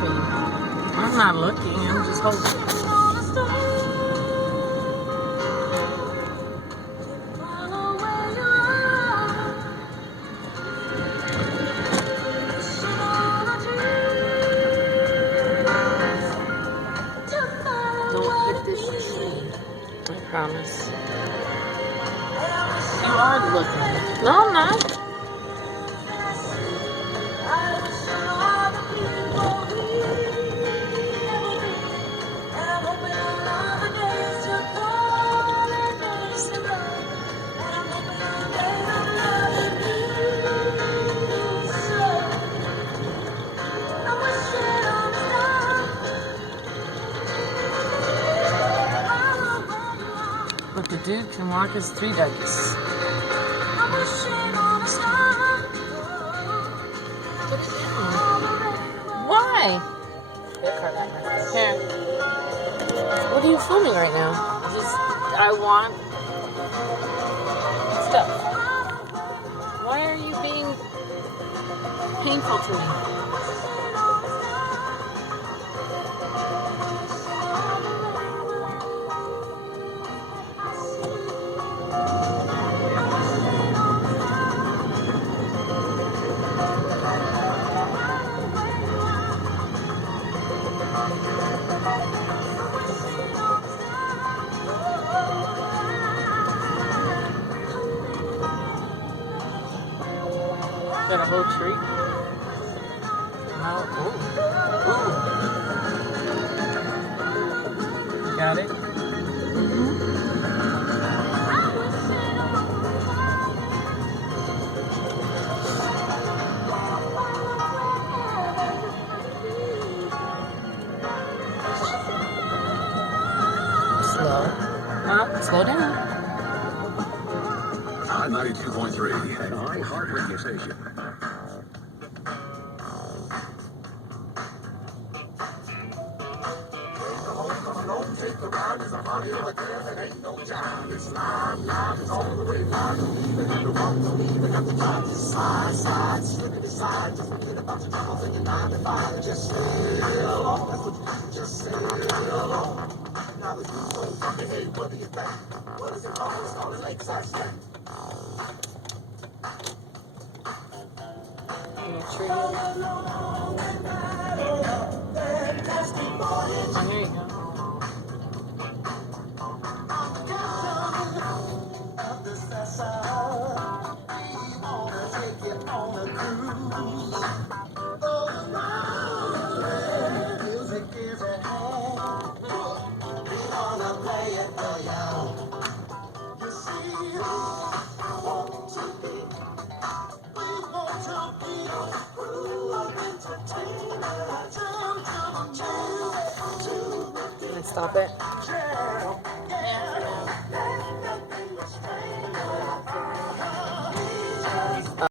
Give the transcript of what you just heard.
moving. I'm not looking, I'm just holding. Don't hit this tree. I promise. You are looking. No, I'm not. But the dude can walk his 3 decks. Why? Here. What are you filming right now? I want stuff. Why are you being painful to me? Got a whole tree? Oh, ooh. Got it? Slow. Huh? Slow down. I'm 92.3, an iHeart radio station. Take the ride, there's a party over there that ain't no job. It's live, it's all the way live. Don't even have to walk, don't even have to drive. Just slide, slip it aside. Just forget about your troubles and your 9 to 5. Just sail along, that's what you do, just sail along. Now the youth so funky, hey, what do you think? What is it called? It's called a lakeside stand. In a tree. Oh, here you go. Can I stop it?